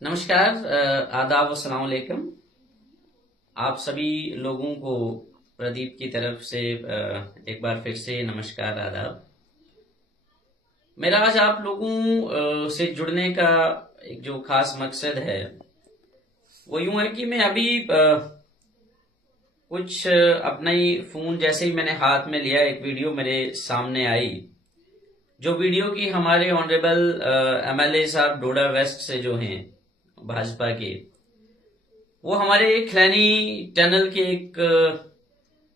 नमस्कार, आदाब, अस्सलाम वालेकुम। आप सभी लोगों को प्रदीप की तरफ से एक बार फिर से नमस्कार, आदाब। मेरा आज आप लोगों से जुड़ने का एक जो खास मकसद है वो यूं है कि मैं अभी कुछ अपना ही फोन जैसे ही मैंने हाथ में लिया, एक वीडियो मेरे सामने आई, जो वीडियो की हमारे ऑनरेबल एमएलए साहब डोडा वेस्ट से जो हैं भाजपा के, वो हमारे खैनी टनल के एक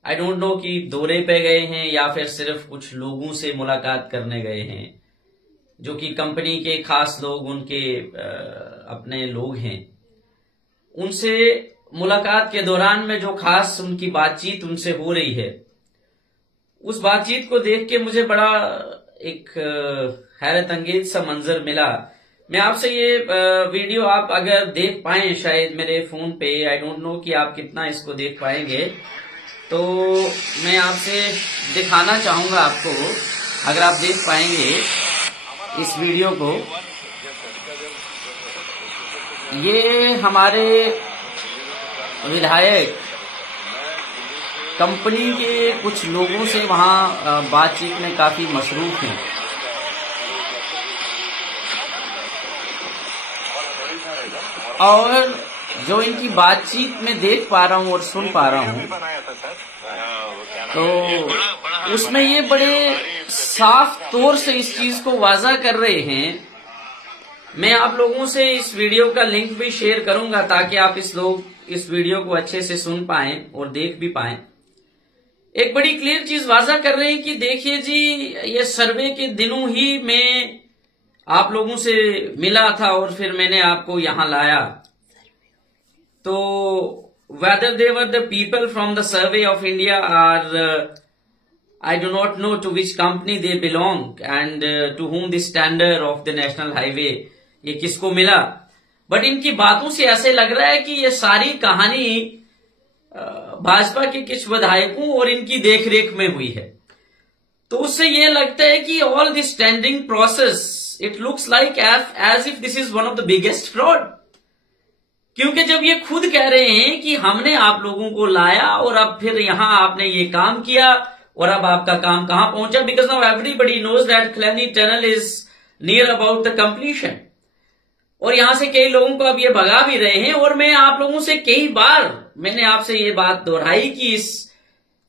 आई डोंट नो कि दौरे पे गए हैं या फिर सिर्फ कुछ लोगों से मुलाकात करने गए हैं, जो कि कंपनी के खास लोग, उनके अपने लोग हैं। उनसे मुलाकात के दौरान में जो खास उनकी बातचीत उनसे हो रही है, उस बातचीत को देख के मुझे बड़ा एक हैरत अंगेज सा मंजर मिला। मैं आपसे ये वीडियो आप अगर देख पाए शायद मेरे फोन पे, आई डोंट नो कि आप कितना इसको देख पाएंगे, तो मैं आपसे दिखाना चाहूंगा आपको, अगर आप देख पाएंगे इस वीडियो को। ये हमारे विधायक कंपनी के कुछ लोगों से वहां बातचीत में काफी मसरूफ हैं। और जो इनकी बातचीत में देख पा रहा हूं और सुन पा रहा हूं, तो उसमें ये बड़े साफ तौर से इस चीज को वाजा कर रहे हैं। मैं आप लोगों से इस वीडियो का लिंक भी शेयर करूंगा ताकि आप इस वीडियो को अच्छे से सुन पाएं और देख भी पाएं। एक बड़ी क्लियर चीज वाजा कर रहे हैं कि देखिए जी, ये सर्वे के दिनों ही में आप लोगों से मिला था और फिर मैंने आपको यहां लाया। तो whether they were the people from the survey of India are I do not know to which company they belong and to whom the standard of the national highway, ये किसको मिला। बट इनकी बातों से ऐसे लग रहा है कि ये सारी कहानी भाजपा के कुछ विधायकों और इनकी देखरेख में हुई है। तो उससे ये लगता है कि all this tendering process, it looks like as if this is one of the biggest fraud. क्योंकि जब ये खुद कह रहे हैं कि हमने आप लोगों को लाया और अब फिर यहां आपने ये काम किया और अब आपका काम कहां पहुंचा, because now everybody knows that Khaini tunnel is near about the completion. और यहां से कई लोगों को अब ये भगा भी रहे हैं। और मैं आप लोगों से कई बार मैंने आपसे ये बात दोहराई कि इस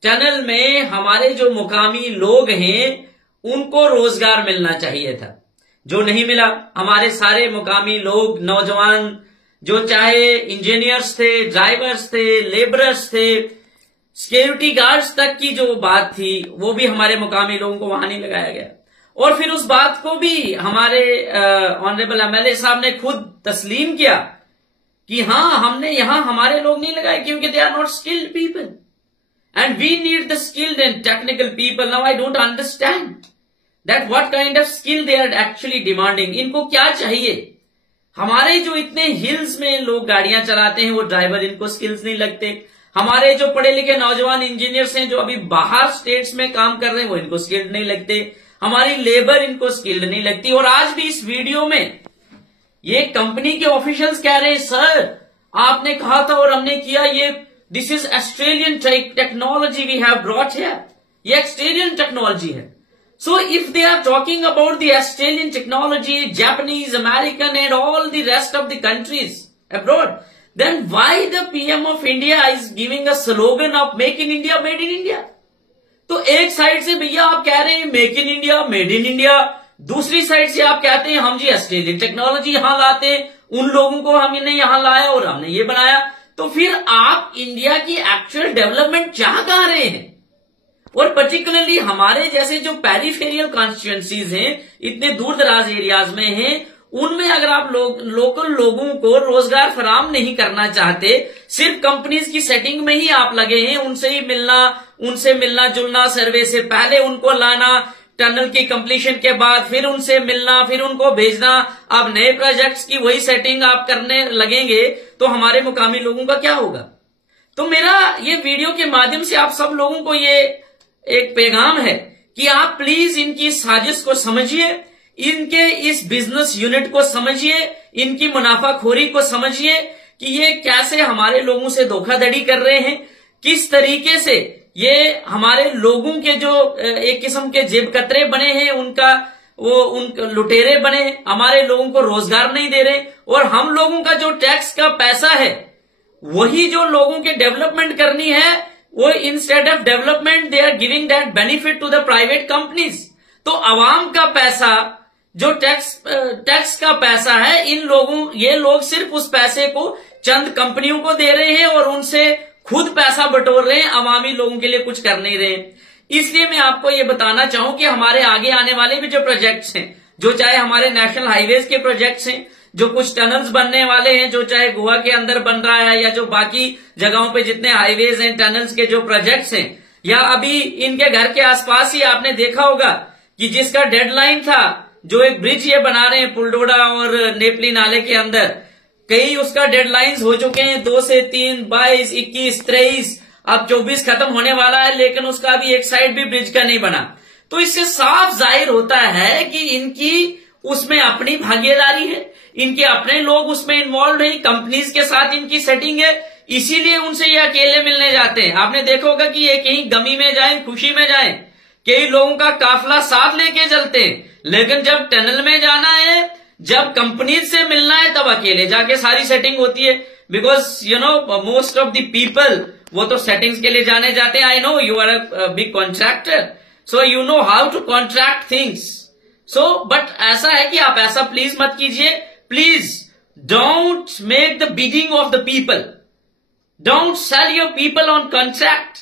टनल में हमारे जो मुकामी लोग हैं उनको रोजगार मिलना चाहिए था, जो नहीं मिला। हमारे सारे मुकामी लोग, नौजवान, जो चाहे इंजीनियर्स थे, ड्राइवर्स थे, लेबरर्स थे, सिक्योरिटी गार्ड्स तक की जो बात थी वो भी हमारे मुकामी लोगों को वहां नहीं लगाया गया। और फिर उस बात को भी हमारे ऑनरेबल एमएलए साहब ने खुद तस्लीम किया कि हाँ, हमने यहां हमारे लोग नहीं लगाए क्योंकि they are not skilled people and we need the skilled and technical people. Now I don't understand that what kind of skill they are actually demanding. इनको क्या चाहिए? हमारे जो इतने हिल्स में लोग गाड़ियां चलाते हैं वो ड्राइवर, इनको स्किल्स नहीं लगते। हमारे जो पढ़े लिखे नौजवान इंजीनियर्स हैं जो अभी बाहर स्टेट्स में काम कर रहे हैं वो इनको स्किल्ड नहीं लगते। हमारी लेबर इनको स्किल्ड नहीं लगती। और आज भी इस वीडियो में ये कंपनी के ऑफिशियल्स कह रहे हैं, सर आपने कहा था और हमने किया, ये this is Australian technology we have brought here, ये ऑस्ट्रेलियन टेक्नोलॉजी है। So if they are talking about the Australian technology, Japanese, American and all the rest of the countries abroad, then why the PM of India is giving a slogan of Make in India, Made in India? तो एक side से भैया आप कह रहे हैं make in India, made in India, दूसरी side से आप कहते हैं हम जी ऑस्ट्रेलियन टेक्नोलॉजी यहां लाते हैं, उन लोगों को हमने यहां लाया और हमने ये बनाया। तो फिर आप इंडिया की एक्चुअल डेवलपमेंट चाह कहां रहे हैं? और पर्टिकुलरली हमारे जैसे जो पेरिफेरियल कॉन्स्टिट्यूएंसीज हैं, इतने दूर दराज एरियाज में हैं, उनमें अगर आप लोकल लोगों को रोजगार फराम नहीं करना चाहते, सिर्फ कंपनीज की सेटिंग में ही आप लगे हैं, उनसे ही मिलना, उनसे मिलना जुलना, सर्वे से पहले उनको लाना, टनल की कंप्लीशन के बाद फिर उनसे मिलना, फिर उनको भेजना, अब नए प्रोजेक्ट्स की वही सेटिंग आप करने लगेंगे, तो हमारे मुकामी लोगों का क्या होगा? तो मेरा ये वीडियो के माध्यम से आप सब लोगों को ये एक पैगाम है कि आप प्लीज इनकी साजिश को समझिए इनके इस बिजनेस यूनिट को समझिए, इनकी मुनाफाखोरी को समझिए कि ये कैसे हमारे लोगों से धोखाधड़ी कर रहे हैं, किस तरीके से ये हमारे लोगों के जो एक किस्म के जेब कतरे बने हैं, उन लुटेरे बने हैं, हमारे लोगों को रोजगार नहीं दे रहे, और हम लोगों का जो टैक्स का पैसा है वही जो लोगों के डेवलपमेंट करनी है, वो instead of development they are giving that benefit to the private companies. तो अवाम का पैसा जो टैक्स का पैसा है, ये लोग सिर्फ उस पैसे को चंद कंपनियों को दे रहे हैं और उनसे खुद पैसा बटोर रहे हैं, अवामी लोगों के लिए कुछ कर नहीं रहे। इसलिए मैं आपको ये बताना चाहूं कि हमारे आगे आने वाले भी जो प्रोजेक्ट्स हैं, जो चाहे हमारे नेशनल हाईवेज के प्रोजेक्ट्स हैं, जो कुछ टनल्स बनने वाले हैं, जो चाहे गोवा के अंदर बन रहा है या जो बाकी जगहों पे जितने हाईवेज हैं, टनल्स के जो प्रोजेक्ट्स हैं, या अभी इनके घर के आसपास ही आपने देखा होगा कि जिसका डेडलाइन था, जो एक ब्रिज ये बना रहे हैं पुलडोडा और नेपली नाले के अंदर, कई उसका डेडलाइंस हो चुके हैं, 2 से 3, 22, 21, 23, अब 24 खत्म होने वाला है, लेकिन उसका अभी एक साइड भी ब्रिज का नहीं बना। तो इससे साफ जाहिर होता है कि इनकी उसमें अपनी भागीदारी है, इनके अपने लोग उसमें इन्वॉल्व हैं, कंपनीज के साथ इनकी सेटिंग है, इसीलिए उनसे ये अकेले मिलने जाते हैं। आपने देखा होगा कि ये कहीं गमी में जाए, खुशी में जाए, कई लोगों का काफिला साथ लेके चलते हैं, लेकिन जब टनल में जाना है, जब कंपनीज से मिलना है, तब अकेले जाके सारी सेटिंग होती है। Because you know most of the people वो तो सेटिंग्स के लिए जाने जाते हैं। I know you are a big contractor, so you know how to contract things. So but ऐसा है कि आप ऐसा प्लीज मत कीजिए। Please don't make the bidding of the people, don't sell your people on contract.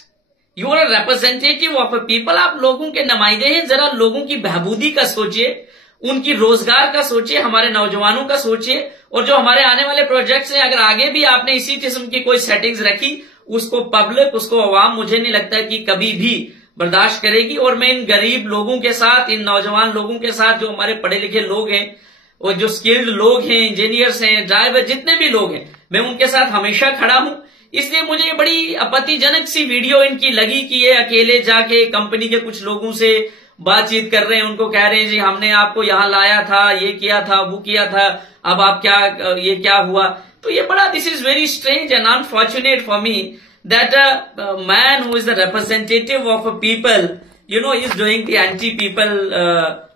You are representative of a people, आप लोगों के नुमाइंदे हैं। जरा लोगों की बहबूदी का सोचिए, उनकी रोजगार का सोचिए, हमारे नौजवानों का सोचिए, और जो हमारे आने वाले प्रोजेक्ट्स हैं, अगर आगे भी आपने इसी किस्म की कोई सेटिंग्स रखी, उसको पब्लिक, उसको अवाम, मुझे नहीं लगता कि कभी भी बर्दाश्त करेगी। और मैं इन गरीब लोगों के साथ, इन नौजवान लोगों के साथ, जो हमारे पढ़े लिखे लोग हैं और जो स्किल्ड लोग हैं, इंजीनियर्स हैं, ड्राइवर, जितने भी लोग हैं, मैं उनके साथ हमेशा खड़ा हूं। इसलिए मुझे ये बड़ी आपत्तिजनक सी वीडियो इनकी लगी कि ये अकेले जाके कंपनी के कुछ लोगों से बातचीत कर रहे हैं, उनको कह रहे हैं जी हमने आपको यहां लाया था, ये किया था, वो किया था, अब आप ये क्या हुआ। तो ये बड़ा, this is very strange and unfortunate for me that a man who is the representative of a people, you know, is doing the anti people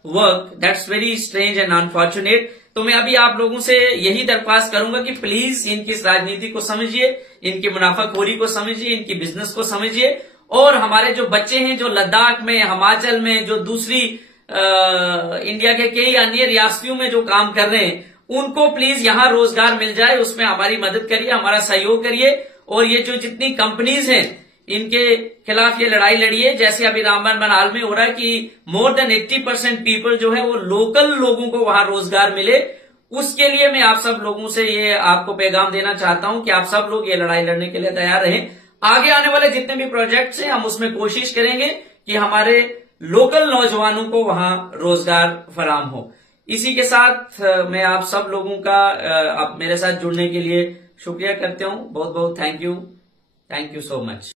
work. That's very strange and unfortunate. तो मैं अभी आप लोगों से यही दरख्वास्त करूंगा कि प्लीज इनकी इस राजनीति को समझिए, इनकी मुनाफाखोरी को समझिए, इनकी बिजनेस को समझिए, और हमारे जो बच्चे हैं जो लद्दाख में, हिमाचल में, जो दूसरी इंडिया के कई अन्य रियासतों में जो काम कर रहे हैं, उनको प्लीज यहां रोजगार मिल जाए, उसमें हमारी मदद करिए, हमारा सहयोग करिए। और ये जो जितनी कंपनीज हैं, इनके खिलाफ ये लड़ाई लड़िए। जैसे अभी रामबन बनिहाल में हो रहा है कि मोर देन 80% पीपल जो है वो लोकल लोगों को वहां रोजगार मिले। उसके लिए मैं आप सब लोगों से ये आपको पैगाम देना चाहता हूं कि आप सब लोग ये लड़ाई लड़ने के लिए तैयार रहें। आगे आने वाले जितने भी प्रोजेक्ट्स हैं, हम उसमें कोशिश करेंगे कि हमारे लोकल नौजवानों को वहां रोजगार फराम हो। इसी के साथ मैं आप सब लोगों का आप मेरे साथ जुड़ने के लिए शुक्रिया करते हूं। बहुत बहुत थैंक यू सो मच।